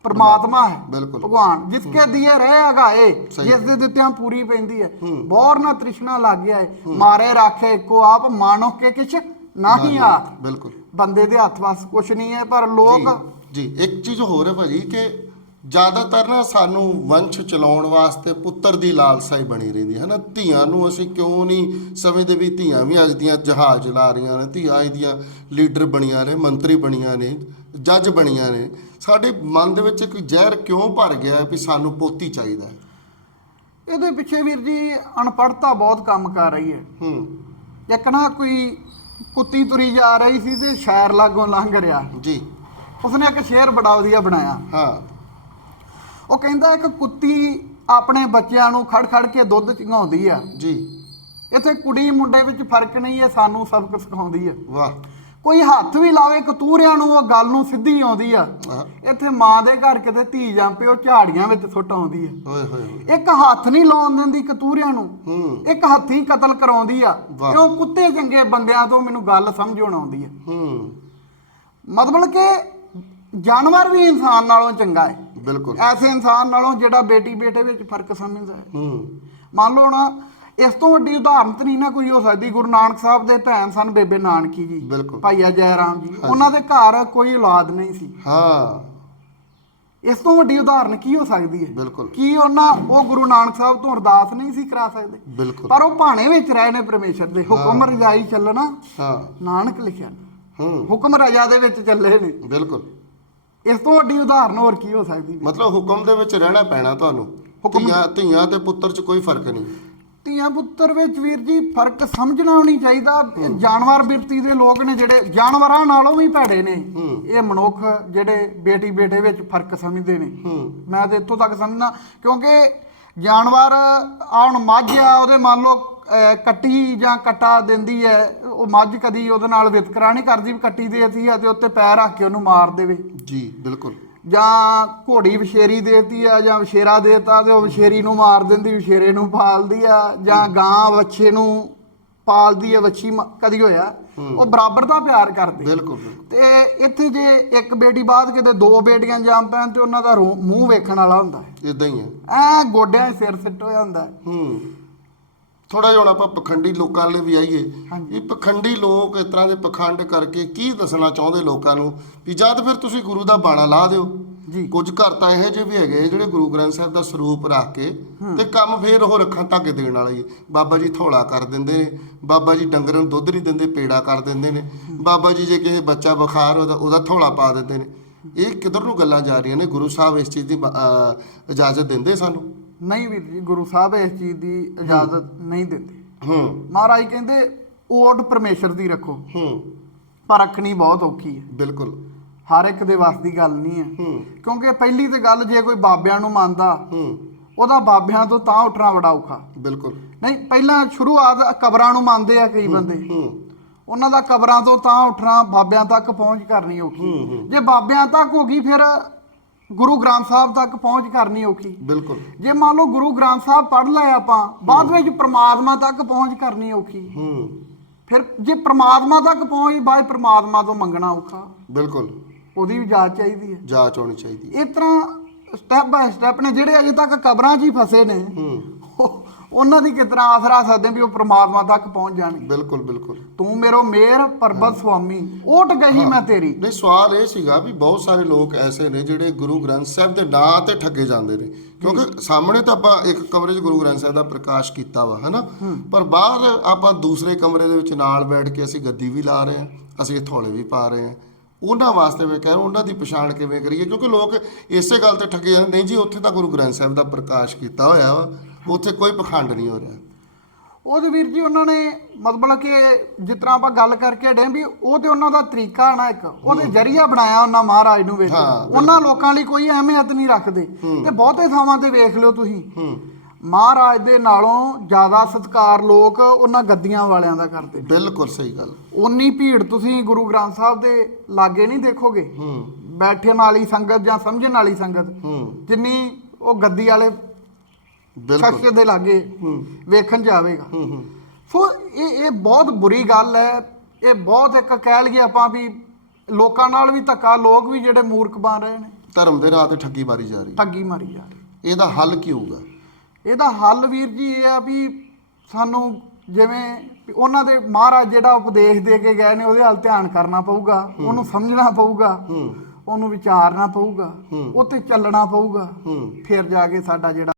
ਪ੍ਰਮਾਤਮਾ ਹੈ। ਬਿਲਕੁਲ। ਭਗਵਾਨ ਜਿਸਕੇ ਦਿਏ ਰਹਿ ਅਗਾਏ। ਜਿਸ ਦੇ ਦਿੱਤਿਆਂ ਪੂਰੀ ਪੈਂਦੀ ਹੈ। ਬੋਰ ਨਾ ਤ੍ਰਿਸ਼ਨਾ ਲੱਗ ਗਿਆ ਹੈ। ਮਾਰੇ ਰਾਖੇ ਕੋ ਆਪ ਮਾਨੋ ਕੇ ਕਿਛ ਨਾਹੀ ਆਤ ਬਿਲਕੁਲ। ਬੰਦੇ ਦੇ ਹੱਥ ਵਸ ਕੁਛ ਨਹੀਂ ਹੈ ਪਰ ਲੋਕ ਜੀ ਇੱਕ ਚੀਜ਼ ਹੋਰ ਹੈ ਭਾਜੀ ਕਿ ਜ਼ਿਆਦਾਤਰ ਨਾ ਸਾਨੂੰ ਵੰਸ਼ ਚਲਾਉਣ ਵਾਸਤੇ ਪੁੱਤਰ ਦੀ ਲਾਲਸਾ ਹੀ ਬਣੀ ਰਹਿੰਦੀ ਹੈ ਨਾ। ਧੀਆਂ ਨੂੰ ਅਸੀਂ ਕਿਉਂ ਨਹੀਂ ਸਮਝਦੇ ਵੀ ਧੀਆਂ ਵੀ ਅੱਜ ਦੀਆਂ ਜਹਾਜ਼ ਚਲਾ ਰਹੀਆਂ ਨੇ ਧੀਆਂ ਅੱਜ ਦੀਆਂ ਲੀਡਰ ਬਣੀਆਂ ਨੇ ਮੰਤਰੀ ਬਣੀਆਂ ਨੇ ਜੱਜ ਬਣੀਆਂ ਨੇ। ਸਾਡੇ ਮਨ ਦੇ ਵਿੱਚ ਇੱਕ ਜ਼ਹਿਰ ਕਿਉਂ ਭਰ ਗਿਆ ਹੈ ਵੀ ਸਾਨੂੰ ਪੋਤੀ ਚਾਹੀਦਾ ਹੈ? ਇਹਦੇ ਪਿੱਛੇ ਵੀਰ ਜੀ ਅਨਪੜ੍ਹਤਾ ਬਹੁਤ ਕੰਮ ਕਰ ਰਹੀ ਹੈ। ਹੂੰ। ਇੱਕ ਨਾ ਕੋਈ ਕੁੱਤੀ ਤੁਰੀ ਜਾ ਰਹੀ ਸੀ ਤੇ ਸ਼ਹਿਰ ਲਾਗੋਂ ਲੰਘ ਰਿਹਾ। ਜੀ। ਉਸਨੇ ਇੱਕ ਸ਼ੇਰ ਬੜਾ ਵਧੀਆ ਬਣਾਇਆ। ਹਾਂ। ਉਹ ਕਹਿੰਦਾ ਇੱਕ ਕੁੱਤੀ ਆਪਣੇ ਬੱਚਿਆਂ ਨੂੰ ਖੜ ਖੜ ਕੇ ਦੁੱਧ ਚੁੰਘਾਉਂਦੀ ਆ। ਜੀ। ਇੱਥੇ ਕੁੜੀ ਮੁੰਡੇ ਵਿੱਚ ਫ਼ਰਕ ਨਹੀਂ ਹੈ ਸਾਨੂੰ ਸਬਕ ਸਿਖਾਉਂਦੀ ਹੈ ਵਾਹ। ਕੋਈ ਹੱਥ ਵੀ ਲਾਵੇ ਕਤੂਰਿਆਂ ਨੂੰ ਉਹ ਗੱਲ ਨੂੰ ਸਿੱਧੀ ਆਉਂਦੀ ਆ। ਇੱਥੇ ਮਾਂ ਦੇ ਘਰ ਕਿਤੇ ਧੀ ਜਾਂਪੇ ਉਹ ਝਾੜੀਆਂ ਵਿੱਚ ਸੁੱਟ ਆਉਂਦੀ ਹੈ ਓਏ ਹੋਏ ਹੋਏ। ਇੱਕ ਹੱਥ ਨਹੀਂ ਲਾਉਣ ਦਿੰਦੀ ਕਤੂਰਿਆਂ ਨੂੰ। ਇੱਕ ਹੱਥੀ ਕਤਲ ਕਰਾਉਂਦੀ ਆ। ਕਿਉਂ ਕੁੱਤੇ ਚੰਗੇ ਬੰਦਿਆਂ ਤੋਂ ਮੈਨੂੰ ਗੱਲ ਸਮਝਣ ਆਉਂਦੀ ਆ। ਹੂੰ। ਮਤਲਬ ਕਿ ਜਾਨਵਰ ਵੀ ਇਨਸਾਨ ਨਾਲੋਂ ਚੰਗਾ ਹੈ। ਬਿਲਕੁਲ। ਐਸੇ ਇਨਸਾਨ ਨਾਲੋਂ ਜਿਹੜਾ ਬੇਟੀ ਬੇਟੇ ਵਿੱਚ ਫ਼ਰਕ ਸਮਝਦਾ ਹੂੰ। ਮੰਨ ਲਓ ਨਾ ਇਸ ਤੋਂ ਵੱਡੀ ਉਦਾਹਰਨ ਤਾਂ ਨਹੀਂ ਨਾ ਕੋਈ ਹੋ ਸਕਦੀ ਗੁਰੂ ਨਾਨਕ ਸਾਹਿਬ ਦੇ ਭੈਣ ਸਨ ਬੇਬੇ ਨਾਨਕੀ ਜੀ ਬਿਲਕੁਲ। ਭਾਈਆ ਜੈ ਰਾਮ ਜੀ ਉਹਨਾਂ ਦੇ ਘਰ ਕੋਈ ਔਲਾਦ ਨਹੀਂ ਸੀ। ਹਾਂ। ਇਸ ਤੋਂ ਵੱਡੀ ਉਦਾਹਰਨ ਕੀ ਹੋ ਸਕਦੀ ਹੈ? ਬਿਲਕੁਲ। ਕੀ ਉਹਨਾਂ ਉਹ ਗੁਰੂ ਨਾਨਕ ਸਾਹਿਬ ਤੋਂ ਅਰਦਾਸ ਨਹੀਂ ਸੀ ਕਰਾ ਸਕਦੇ? ਬਿਲਕੁਲ। ਪਰ ਉਹ ਭਾਣੇ ਵਿੱਚ ਰਹੇ ਨੇ ਪਰਮੇਸ਼ਰ ਦੇ ਹੁਕਮ ਰਜਾਈ ਚੱਲਣਾ ਹਾਂ। ਨਾਨਕ ਲਿਖਿਆ ਹੂੰ। ਹੁਕਮ ਰਜਾ ਦੇ ਵਿੱਚ ਚੱਲੇ ਨੇ। ਬਿਲਕੁਲ। ਇਸ ਤੋਂ ਵੱਡੀ ਉਦਾਹਰਨ ਹੋਰ ਕੀ ਹੋ ਸਕਦੀ ਮਤਲਬ ਹੁਕਮ ਦੇ ਵਿੱਚ ਰਹਿਣਾ ਪੈਣਾ ਤੁਹਾਨੂੰ। ਹੁਕਮ- ਧੀਆਂ ਧੀਆਂ ਤੇ ਪੁੱਤਰ 'ਚ ਕੋਈ ਫ਼ਰਕ ਨਹੀਂ। ਧੀਆਂ ਪੁੱਤਰ ਵਿੱਚ ਵੀਰ ਜੀ ਫ਼ਰਕ ਸਮਝਣਾ ਨਹੀਂ ਚਾਹੀਦਾ। ਜਾਨਵਰ ਬਿਰਤੀ ਦੇ ਲੋਕ ਨੇ ਜਿਹੜੇ ਜਾਨਵਰਾਂ ਨਾਲੋਂ ਵੀ ਭੈੜੇ ਨੇ। ਇਹ ਮਨੁੱਖ ਜਿਹੜੇ ਬੇਟੀ ਬੇਟੇ ਵਿੱਚ ਫ਼ਰਕ ਸਮਝਦੇ ਨੇ। ਮੈਂ ਤੇ ਇੱਥੋਂ ਤੱਕ ਸਮਝਣਾ ਕਿਉਂਕਿ ਜਾਨਵਰ ਆਉਣ ਮੱਝ ਆ ਉਹਦੇ ਮੰਨ ਲਓ ਕੱਟੀ ਜਾਂ ਕਟਾ ਦਿੰਦੀ ਹੈ ਉਹ ਮੱਝ ਕਦੀ ਉਹਦੇ ਨਾਲ ਵਿਤਕਰਾ ਨਹੀਂ ਕਰਦੀ ਵੀ ਕੱਟੀ ਦੇਤੀ ਆ ਤੇ ਉੱਤੇ ਪੈਰ ਰੱਖ ਕੇ ਉਹਨੂੰ ਮਾਰ ਦੇਵੇ। ਜੀ ਬਿਲਕੁਲ। ਜਾਂ ਘੋੜੀ ਵਿਸ਼ੇਰੀ ਦੇਤੀ ਆ ਜਾਂ ਵਿਸ਼ੇਰਾ ਦੇਤਾ ਤੇ ਉਹ ਵਿਸ਼ੇਰੀ ਨੂੰ ਮਾਰ ਦਿੰਦੀ ਵਿਸ਼ੇਰੇ ਨੂੰ ਪਾਲਦੀ ਆ ਜਾਂ ਗਾਂ ਵੱਛੇ ਨੂੰ ਪਾਲਦੀ ਹੈ ਵੱਛੀ ਕਦੀ ਹੋਇਆ ਉਹ ਬਰਾਬਰ ਦਾ ਪਿਆਰ ਕਰਦੇ। ਬਿਲਕੁਲ ਤੇ ਇੱਥੇ ਜੇ ਇੱਕ ਬੇਟੀ ਬਾਅਦ ਕਿਤੇ ਦੋ ਬੇਟੀਆਂ ਜੰਮ ਪੈਣ ਤੇ ਉਹਨਾਂ ਦਾ ਮੂੰਹ ਵੇਖਣ ਵਾਲਾ ਹੁੰਦਾ ਇਦਾਂ ਹੀ ਹੈ। ਐ ਗੋਡਿਆਂ 'ਚ ਸਿਰ ਸਿੱਟ ਹੋ। ਜਾਂਦਾ ਹੈ। ਥੋੜਾ ਜਿਹਾ ਹੁਣ ਆਪਾਂ ਪਖੰਡੀ ਲੋਕਾਂ ਲਈ ਵੀ ਆਈਏ। ਇਹ ਪਖੰਡੀ ਲੋਕ ਇਸ ਤਰ੍ਹਾਂ ਦੇ ਪਖੰਡ ਕਰਕੇ ਕੀ ਦੱਸਣਾ ਚਾਹੁੰਦੇ ਲੋਕਾਂ ਨੂੰ ਵੀ ਜਦ ਫਿਰ ਤੁਸੀਂ ਗੁਰੂ ਦਾ ਬਾਣਾ ਲਾ ਦਿਓ। ਜੀ। ਕੁਝ ਘਰ ਤਾਂ ਇਹੋ ਜਿਹੇ ਵੀ ਹੈਗੇ ਜਿਹੜੇ ਗੁਰੂ ਗ੍ਰੰਥ ਸਾਹਿਬ ਦਾ ਸਰੂਪ ਰੱਖ ਕੇ ਤੇ ਕੰਮ ਫੇਰ ਉਹ ਰੱਖਾਂ ਤੱਕ ਦੇਣ ਵਾਲਾ ਹੀ ਬਾਬਾ ਜੀ ਥੋੜਾ ਕਰ ਦਿੰਦੇ ਨੇ ਬਾਬਾ ਜੀ ਡੰਗਰ ਨੂੰ ਦੁੱਧ ਨਹੀਂ ਦਿੰਦੇ ਪੇੜਾ ਕਰ ਦਿੰਦੇ ਨੇ। ਬਾਬਾ ਜੀ ਜੇ ਕਿਸੇ ਬੱਚਾ ਬੁਖਾਰ ਉਹਦਾ ਉਹਦਾ ਥੋੜਾ ਪਾ ਦਿੰਦੇ ਨੇ। ਇਹ ਕਿੱਧਰ ਨੂੰ ਗੱਲਾਂ ਜਾ ਰਹੀਆਂ ਨੇ? ਗੁਰੂ ਸਾਹਿਬ ਇਸ ਚੀਜ਼ ਦੀ ਇਜਾਜ਼ਤ ਦਿੰਦੇ ਸਾਨੂੰ? ਨਹੀਂ ਵੀਰ ਜੀ ਗੁਰੂ ਸਾਹਿਬ ਇਸ ਚੀਜ਼ ਦੀ ਇਜਾਜ਼ਤ ਨਹੀਂ ਦਿੰਦੇ। ਹੂੰ। ਮਹਾਰਾਜ ਕਹਿੰਦੇ ਓਟ ਪਰਮੇਸ਼ਰ ਦੀ ਰੱਖੋ। ਹੂੰ। ਪਰ ਰੱਖਣੀ ਬਹੁਤ ਔਖੀ ਹੈ। ਬਿਲਕੁਲ। ਹਰ ਇੱਕ ਦੇ ਵੱਸ ਦੀ ਗੱਲ ਨਹੀਂ ਹੈ। ਹੂੰ। ਕਿਉਂਕਿ ਪਹਿਲੀ ਤੇ ਗੱਲ ਜੇ ਕੋਈ ਬਾਬਿਆਂ ਨੂੰ ਮੰਨਦਾ ਹੂੰ। ਉਹਦਾ ਬਾਬਿਆਂ ਤੋਂ ਤਾਂ ਉੱਠਣਾ ਬੜਾ ਔਖਾ। ਬਿਲਕੁਲ। ਨਹੀਂ ਪਹਿਲਾਂ ਸ਼ੁਰੂਆਤ ਕਬਰਾਂ ਨੂੰ ਮੰਨਦੇ ਆ ਕਈ ਬੰਦੇ। ਹੂੰ। ਉਹਨਾਂ ਦਾ ਕਬਰਾਂ ਤੋਂ ਤਾਂ ਉੱਠਣਾ ਬਾਬਿਆਂ ਤੱਕ ਪਹੁੰਚ ਕਰਨੀ ਔਖੀ। ਜੇ ਬਾਬਿਆਂ ਤੱਕ ਹੋ ਗਈ ਫਿਰ ਗੁਰੂ ਗ੍ਰੰਥ ਸਾਹਿਬ ਤੱਕ ਪਹੁੰਚ ਕਰਨੀ ਔਖੀ। ਬਿਲਕੁਲ। ਜੇ ਮੰਨ ਲਓ ਗੁਰੂ ਗ੍ਰੰਥ ਸਾਹਿਬ ਪੜ੍ਹ ਲਏ ਆਪਾਂ ਬਾਅਦ ਵਿੱਚ ਪ੍ਰਮਾਤਮਾ ਤੱਕ ਪਹੁੰਚ ਕਰਨੀ ਔਖੀ। ਹੂੰ। ਫਿਰ ਜੇ ਪ੍ਰਮਾਤਮਾ ਤੱਕ ਪਹੁੰਚ ਬਾਅਦ ਪ੍ਰਮਾਤਮਾ ਤੋਂ ਮੰਗਣਾ ਔਖਾ। ਬਿਲਕੁਲ। ਉਹਦੀ ਵੀ ਜਾਂਚ ਚਾਹੀਦੀ ਹੈ। ਜਾਂਚ ਹੋਣੀ ਚਾਹੀਦੀ ਹੈ। ਇਸ ਤਰ੍ਹਾਂ ਸਟੈਪ ਬਾਏ ਸਟੈਪ ਨੇ ਜਿਹੜੇ ਅਜੇ ਤੱਕ ਕਬਰਾਂ 'ਚ ਹੀ ਫਸੇ ਨੇ ਹੂੰ। ਉਹਨਾਂ ਦੀ ਕਿਸ ਤਰ੍ਹਾਂ ਆਸ ਰੱਖ ਸਕਦੇ ਹਾਂ ਵੀ ਉਹ ਪ੍ਰਮਾਤਮਾ ਤੱਕ ਪਹੁੰਚ ਜਾਣਗੇ ਬਿਲਕੁਲ ਬਿਲਕੁਲ। ਤੂੰ ਮੇਰੋ ਮੇਰ ਪਰਬਤ ਸੁਆਮੀ ਓਟ ਗਈ ਮੈਂ ਤੇਰੀ। ਨਹੀਂ ਸਵਾਲ ਇਹ ਸੀਗਾ ਵੀ ਬਹੁਤ ਸਾਰੇ ਲੋਕ ਐਸੇ ਨੇ ਜਿਹੜੇ ਗੁਰੂ ਗ੍ਰੰਥ ਸਾਹਿਬ ਦੇ ਨਾਂ ਤੇ ਠੱਗੇ ਜਾਂਦੇ ਨੇ। ਕਿਉਂਕਿ ਸਾਹਮਣੇ ਤਾਂ ਆਪਾਂ ਇੱਕ ਕਮਰੇ 'ਚ ਗੁਰੂ ਗ੍ਰੰਥ ਸਾਹਿਬ ਦਾ ਪ੍ਰਕਾਸ਼ ਕੀਤਾ ਵਾ ਹਨਾ? ਪਰ ਬਾਹਰ ਆਪਾਂ ਦੂਸਰੇ ਕਮਰੇ ਦੇ ਵਿੱਚ ਨਾਲ ਬੈਠ ਕੇ ਅਸੀਂ ਗੱਦੀ ਵੀ ਲਾ ਰਹੇ ਹਾਂ ਅਸੀਂ ਥੋੜੇ ਵੀ ਪਾ ਰਹੇ ਹਾਂ। ਉਹਨਾਂ ਵਾਸਤੇ ਮੈਂ ਕਹਿ ਰਿਹਾ ਉਹਨਾਂ ਦੀ ਪਛਾਣ ਕਿਵੇਂ ਕਰੀਏ? ਕਿਉਂਕਿ ਲੋਕ ਇਸੇ ਗੱਲ ਤੇ ਠੱਗੇ ਜਾਂਦੇ ਨਹੀਂ ਜੀ ਉੱਥੇ ਤਾਂ ਗੁਰੂ ਗ੍ਰੰਥ ਸਾਹਿਬ ਦਾ ਪ੍ਰਕਾਸ਼ ਕੀਤਾ ਹੋਇਆ ਵਾ। ਉੱਥੇ ਕੋਈ ਪਖੰਡ ਨਹੀਂ ਹੋ ਰਿਹਾ। ਉਹਦੇ ਵੀਰ ਜੀ ਉਹਨਾਂ ਨੇ ਮਤਲਬ ਕਿ ਜਿਸ ਤਰ੍ਹਾਂ ਆਪਾਂ ਗੱਲ ਕਰਕੇ ਹਟੇ ਵੀ ਉਹ ਤੇ ਉਹਨਾਂ ਦਾ ਤਰੀਕਾ ਨਾ ਇੱਕ। ਉਹਦੇ ਜਰੀਆ ਬਣਾਇਆ ਉਹਨਾਂ ਮਹਾਰਾਜ ਨੂੰ ਵੇਖ ਹਾਂ, ਉਹਨਾਂ ਲੋਕਾਂ ਲਈ ਕੋਈ ਅਹਿਮੀਅਤ ਨਹੀਂ ਰੱਖਦੇ। ਤੇ ਬਹੁਤੇ ਥਾਵਾਂ ਤੇ ਵੇਖ ਲਿਓ ਤੁਸੀਂ। ਹੂੰ। ਮਹਾਰਾਜ ਦੇ ਨਾਲੋਂ ਜ਼ਿਆਦਾ ਸਤਿਕਾਰ ਲੋਕ ਉਹਨਾਂ ਗੱਦੀਆਂ ਵਾਲਿਆਂ ਦਾ ਕਰਦੇ ਬਿਲਕੁਲ ਸਹੀ ਗੱਲ। ਉਨੀ ਭੀੜ ਤੁਸੀਂ ਗੁਰੂ ਗ੍ਰੰਥ ਸਾਹਿਬ ਦੇ ਲਾਗੇ ਨਹੀਂ ਦੇਖੋਗੇ। ਹੂੰ। ਬੈਠਣ ਵਾਲੀ ਸੰਗਤ ਜਾਂ ਸਮਝਣ ਵਾਲੀ ਸੰਗਤ ਹੂੰ। ਜਿੰਨੀ ਉਹ ਗੱਦੀ ਵਾਲੇ ਬਿਲਕੁਲ। ਸ਼ਖਸ ਦੇ ਲਾਗੇ ਵੇਖਣ ਜਾਵੇਗਾ। ਸੋ ਇਹ ਇਹ ਬਹੁਤ ਬੁਰੀ ਗੱਲ ਹੈ। ਇਹ ਬਹੁਤ ਇੱਕ ਕਹਿ ਲਈਏ ਆਪਾਂ ਵੀ ਲੋਕਾਂ ਨਾਲ ਵੀ ਧੱਕਾ ਲੋਕ ਵੀ ਜਿਹੜੇ ਮੂਰਖ ਬਣ ਰਹੇ ਨੇ। ਧਰਮ ਦੇ ਨਾਂ ਤੇ ਠੱਗੀ ਮਾਰੀ ਜਾ ਰਹੀ ਠੱਗੀ ਮਾਰੀ ਜਾ ਰਹੀ ਇਹਦਾ ਹੱਲ ਕੀ ਹੋਊਗਾ? ਇਹਦਾ ਹੱਲ ਵੀਰ ਜੀ ਇਹ ਆ ਵੀ ਸਾਨੂੰ ਜਿਵੇਂ ਉਹਨਾਂ ਦੇ ਮਹਾਰਾਜ ਜਿਹੜਾ ਉਪਦੇਸ਼ ਦੇ ਕੇ ਗਏ ਨੇ ਉਹਦੇ ਵੱਲ ਧਿਆਨ ਕਰਨਾ ਪਊਗਾ ਉਹਨੂੰ ਸਮਝਣਾ ਪਊਗਾ ਉਹਨੂੰ ਵਿਚਾਰਨਾ ਪਊਗਾ ਤੇ ਚੱਲਣਾ ਪਊਗਾ। ਫਿਰ ਜਾ ਕੇ ਸਾਡਾ ਜਿਹੜਾ